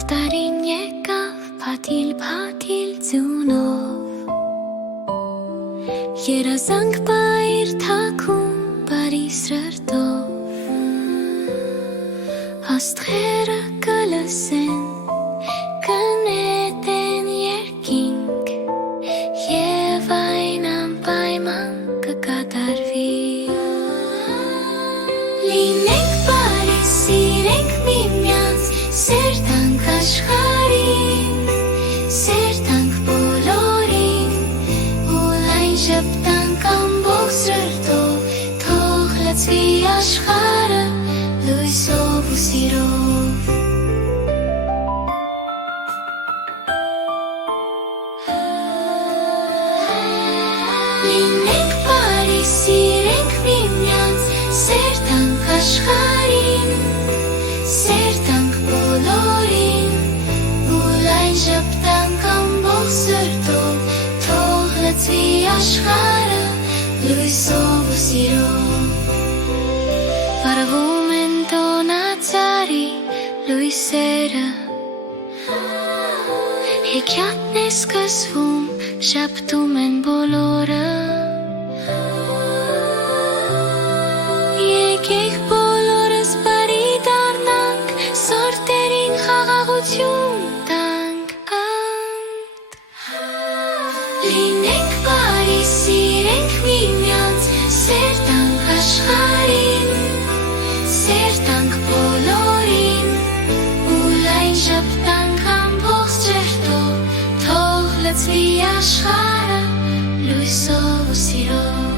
Որ տարին եկավ փաթիլ ձյունով Երազանք բայր թաքում բարի սրտով Աստղերը կլսեն կնետեն երկինք Եվ այն անպայման կկատարվի Լինենք բարի սիրենք միմյանց Սեր տանք աշխարհին Սեր տանք բոլորին Ու լայն շպտանք ամբողջ սրտով Թող լցվի աշխարհը լույսով ու սիրով Լինենք բարի սիրենք միմյանց Սեր տանք աշխարհին Սեր տանք բոլորին Ու լայն շպտանք ամբողջ սրտով Թող լցվի աշխարհը լույսով ու սիրով Վառվում են տոնածառի լույսերը Հեքիաթն է սկսվում, շապտում են բոլորը Եկեք բոլորս բարի դառնանք, սորտերին խաղաղություն տանք անդ Լինենք բարի սիրենք միմյանց, սեր տանք աշխարհին Սեր տանք բոլորին, ու լայն շպտանք ամբողջ սրտով Թող լցվի աշխարհը լույսով ու սիրով